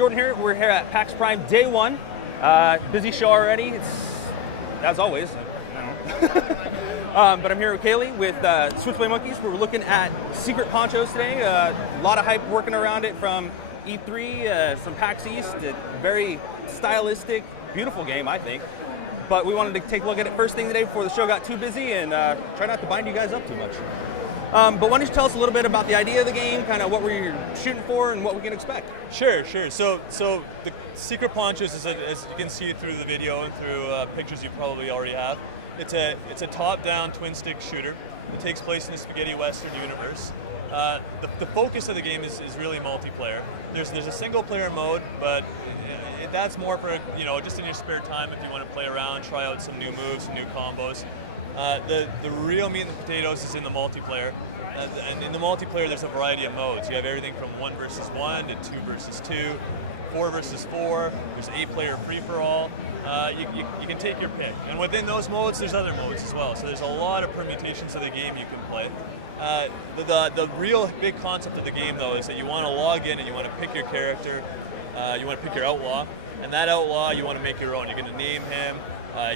Jordan here. We're here at PAX Prime Day 1. Busy show already. It's, as always. But I'm here with Caley with Switchblade Monkeys. We're looking at Secret Ponchos today. A lot of hype working around it from E3, from PAX East. Very stylistic, beautiful game, I think. But we wanted to take a look at it first thing today before the show got too busy and try not to bind you guys up too much. But why don't you tell us a little bit about the idea of the game, kind of what we're shooting for and what we can expect? Sure. So the Secret Ponchos is, as you can see through the video and through pictures you probably already have, it's a top-down twin-stick shooter. It takes place in the spaghetti western universe. The focus of the game is really multiplayer. There's a single-player mode, but that's more for just in your spare time if you want to play around, try out some new moves, some new combos. The real meat and the potatoes is in the multiplayer. And in the multiplayer, there's a variety of modes. You have everything from 1 versus 1 to 2 versus 2, 4 versus 4. There's 8-player free-for-all. You can take your pick. And within those modes, there's other modes as well. So there's a lot of permutations of the game you can play. The real big concept of the game, though, is that you want to log in and you want to pick your character. You want to pick your outlaw. And that outlaw, you want to make your own. You're going to name him.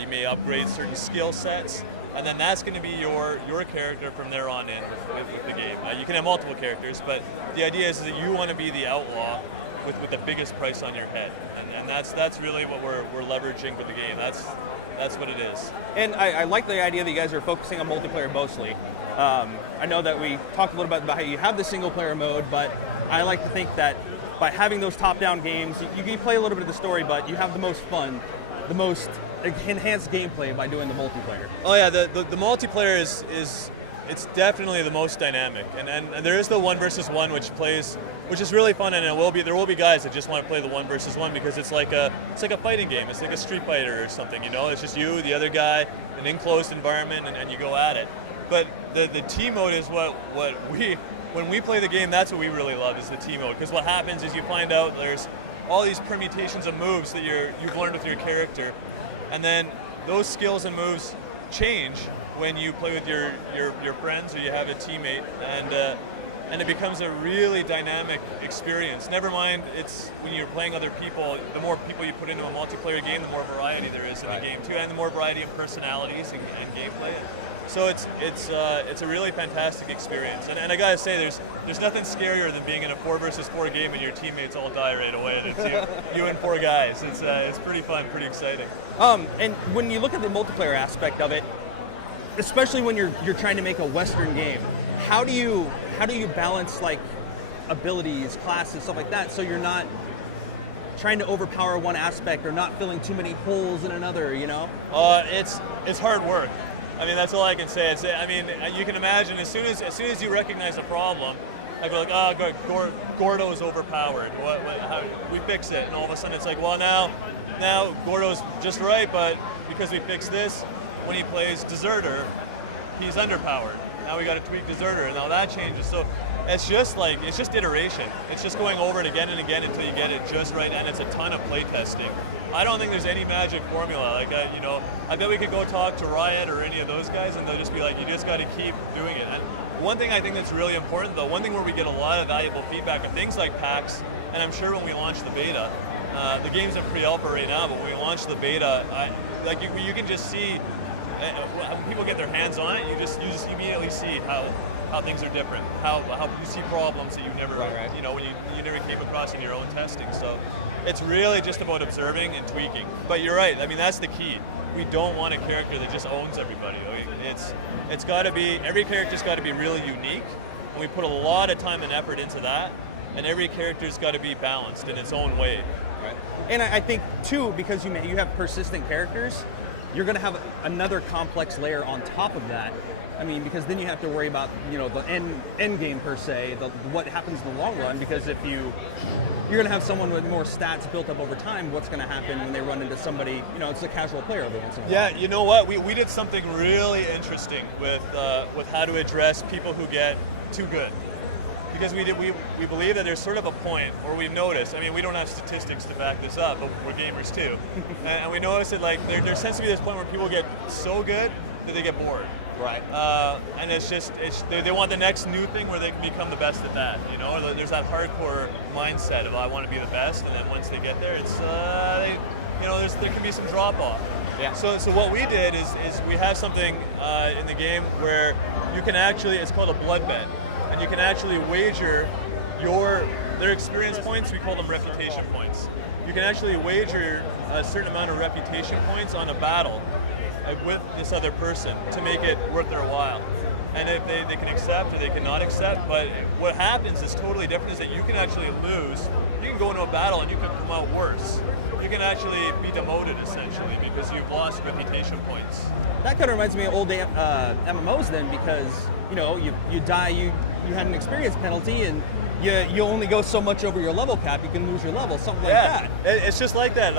You may upgrade certain skill sets. And then that's going to be your character from there on in with the game. You can have multiple characters, but the idea is that you want to be the outlaw with the biggest price on your head. And that's really what we're leveraging with the game. That's what it is. And I like the idea that you guys are focusing on multiplayer mostly. I know that we talked a little bit about how you have the single player mode, but I like to think that by having those top-down games, you play a little bit of the story, but you have the most fun, the most enhanced gameplay by doing the multiplayer. Oh yeah, the multiplayer is it's definitely the most dynamic, and there is the 1 versus 1 which is really fun, and there will be guys that just want to play the 1 versus 1 because it's like a fighting game. It's like a Street Fighter or something, It's just you, the other guy, an enclosed environment, and you go at it. But the team mode is when we play the game, that's what we really love is the team mode, because what happens is you find out there's all these permutations of moves that you've learned with your character. And then those skills and moves change when you play with your friends or you have a teammate, and it becomes a really dynamic experience. Never mind, it's when you're playing other people, the more people you put into a multiplayer game, the more variety there is in the game too, and the more variety of personalities and gameplay. So it's a really fantastic experience, and I gotta say, there's nothing scarier than being in a 4 versus 4 game and your teammates all die right away. And it's you and 4 guys. It's pretty fun, pretty exciting. And when you look at the multiplayer aspect of it, especially when you're trying to make a Western game, how do you balance like abilities, classes, stuff like that, so you're not trying to overpower one aspect or not filling too many holes in another? It's hard work. I mean, that's all I can say. You can imagine as soon as you recognize a problem, I go like, Gordo's overpowered. How we fix it, and all of a sudden it's like, well, now Gordo's just right, but because we fixed this, when he plays Deserter, he's underpowered. Now we got to tweak Deserter, and now that changes. So it's just iteration. It's just going over it again and again until you get it just right, and it's a ton of play testing. I don't think there's any magic formula. I bet we could go talk to Riot or any of those guys, and they'll just be like, you just got to keep doing it. And one thing I think that's really important, though, one thing where we get a lot of valuable feedback are things like PAX, and I'm sure when we launch the beta, the game's in pre-alpha right now, but when we launch the beta, you can just see when people get their hands on it, you just immediately see how things are different, how you see problems that you never, when you never came across in your own testing. So it's really just about observing and tweaking. But you're right. I mean, that's the key. We don't want a character that just owns everybody. It's got to be, every character's got to be really unique, and we put a lot of time and effort into that. And every character's got to be balanced in its own way. Right. And I think too, because you have persistent characters, you're going to have another complex layer on top of that. I mean, because then you have to worry about the end game per se, what happens in the long run. Because if you're going to have someone with more stats built up over time, what's going to happen when they run into somebody? It's a casual player every once in a while. Yeah, you know what? We did something really interesting with how to address people who get too good. Because we believe that there's sort of a point, or we've noticed, I mean, we don't have statistics to back this up, but we're gamers too. And we noticed that there tends to be this point where people get so good that they get bored. Right. And they want the next new thing where they can become the best at that. You know, there's that hardcore mindset of I want to be the best, and then once they get there, it's there can be some drop off. Yeah. So what we did is we have something in the game where you can actually, it's called a blood bet, and you can actually wager their experience points. We call them reputation points. You can actually wager a certain amount of reputation points on a battle with this other person to make it worth their while. And if they can accept or they cannot accept, but what happens is totally different, is that you can actually lose. You can go into a battle and you can come out worse. You can actually be demoted essentially because you've lost reputation points. That kind of reminds me of old MMOs then, because you die, you had an experience penalty, and you only go so much over your level cap, you can lose your level, something like that. It's just like that.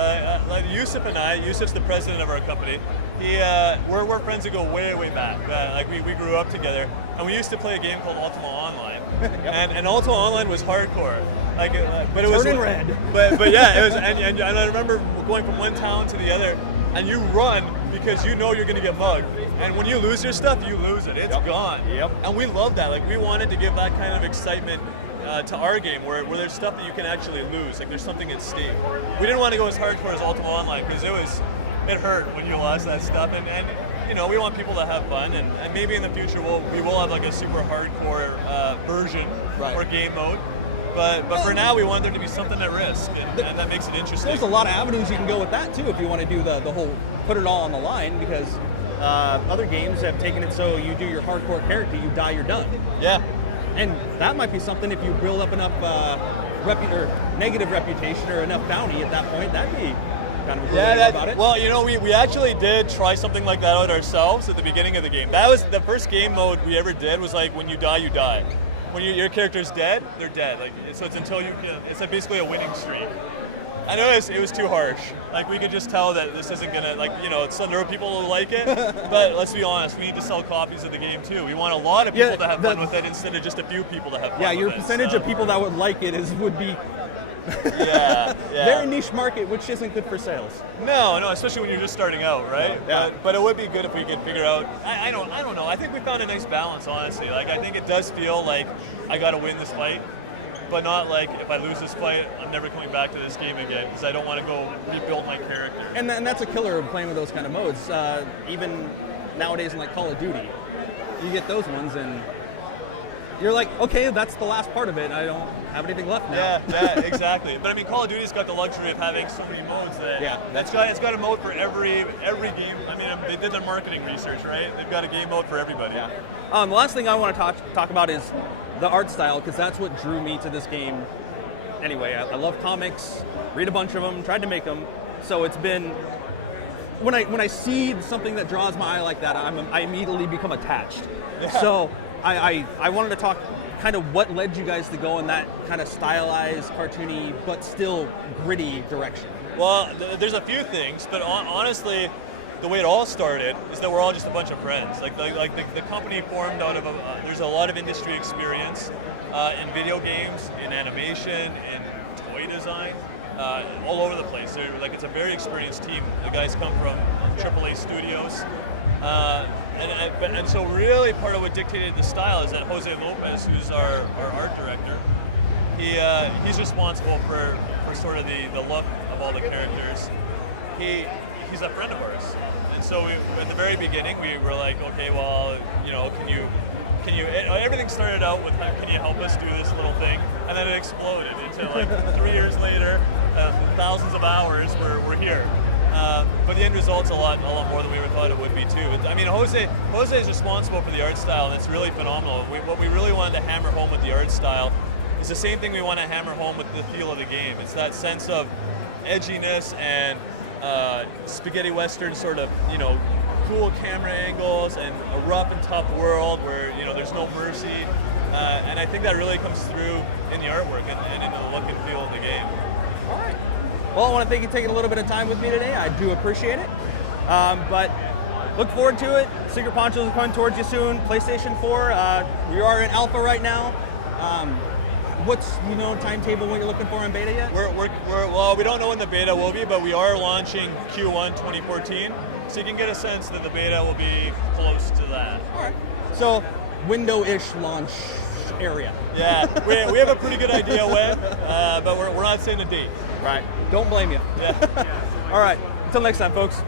Like Yusuf and I, Yusuf's the president of our company. We're friends that go way, way back. Like we grew up together, and we used to play a game called Ultima Online. Yep. and Ultima Online was hardcore. But it was turning red. But yeah, it was. And I remember going from one town to the other, and you run because you know you're going to get mugged. And when you lose your stuff, you lose it. It's gone. Yep. And we love that. Like we wanted to give that kind of excitement to our game, where there's stuff that you can actually lose. Like there's something at stake. We didn't want to go as hardcore as Ultima Online because it hurt when you lost that stuff. And we want people to have fun. And maybe in the future we will have like a super hardcore version or game mode. But for now, we want there to be something at risk, and that makes it interesting. There's a lot of avenues you can go with that too if you want to do the whole put it all on the line, because other games have taken it so you do your hardcore character, you die, you're done. Yeah. And that might be something, if you build up enough negative reputation or enough bounty at that point, that'd be kind of a cool way about it. Well, we actually did try something like that out ourselves at the beginning of the game. That was the first game mode we ever did, was like when you die, you die. When your character's dead, they're dead. Like so, it's until you can. It's like basically a winning streak. I know it was too harsh. Like we could just tell that this isn't gonna there are people who like it, but let's be honest, we need to sell copies of the game too. We want a lot of people to have fun with it instead of just a few people to have fun with it. Yeah, your percentage of people that would like it would be yeah. very niche market, which isn't good for sales. No, especially when you're just starting out, right? Yeah. But it would be good if we could figure out. I don't know. I think we found a nice balance, honestly. Like I think it does feel like I got to win this fight, but not like if I lose this fight, I'm never coming back to this game again because I don't want to go rebuild my character. And that's a killer of playing with those kind of modes. Even nowadays in like Call of Duty, you get those ones and you're like, okay, that's the last part of it. I don't have anything left now. Yeah, exactly. But I mean, Call of Duty's got the luxury of having so many modes that it's got a mode for every game. I mean, they did their marketing research, right? They've got a game mode for everybody. Yeah. The last thing I want to talk about is the art style, because that's what drew me to this game. Anyway, I love comics, read a bunch of them, tried to make them. So it's been when I see something that draws my eye like that, I immediately become attached. Yeah. So I wanted to talk kind of what led you guys to go in that kind of stylized, cartoony, but still gritty direction. Well, there's a few things, but honestly, the way it all started is that we're all just a bunch of friends. Like the company formed out of there's a lot of industry experience in video games, in animation, in toy design, all over the place. It's a very experienced team. The guys come from AAA studios. And so really part of what dictated the style is that Jose Lopez, who's our art director, he's responsible for sort of the look of all the characters. He's a friend of ours. And so at the very beginning we were like, okay, well, can you everything started out with can you help us do this little thing, and then it exploded into like 3 years later, thousands of hours we're here. But the end result's a lot more than we ever thought it would be too. I mean, Jose is responsible for the art style, and it's really phenomenal. What we really wanted to hammer home with the art style is the same thing we want to hammer home with the feel of the game. It's that sense of edginess and spaghetti western sort of, cool camera angles and a rough and tough world where there's no mercy. And I think that really comes through in the artwork and in the look and feel of the game. All right. Well, I want to thank you for taking a little bit of time with me today. I do appreciate it. But look forward to it. Secret Ponchos is coming towards you soon. PlayStation 4, we are in alpha right now. What's timetable, what you're looking for in beta yet? Well, we don't know when the beta will be, but we are launching Q1 2014. So you can get a sense that the beta will be close to that. All right. So, window-ish launch area. Yeah, we have a pretty good idea when, but we're not saying a date. Right. Don't blame you. Yeah. All right. Until next time, folks.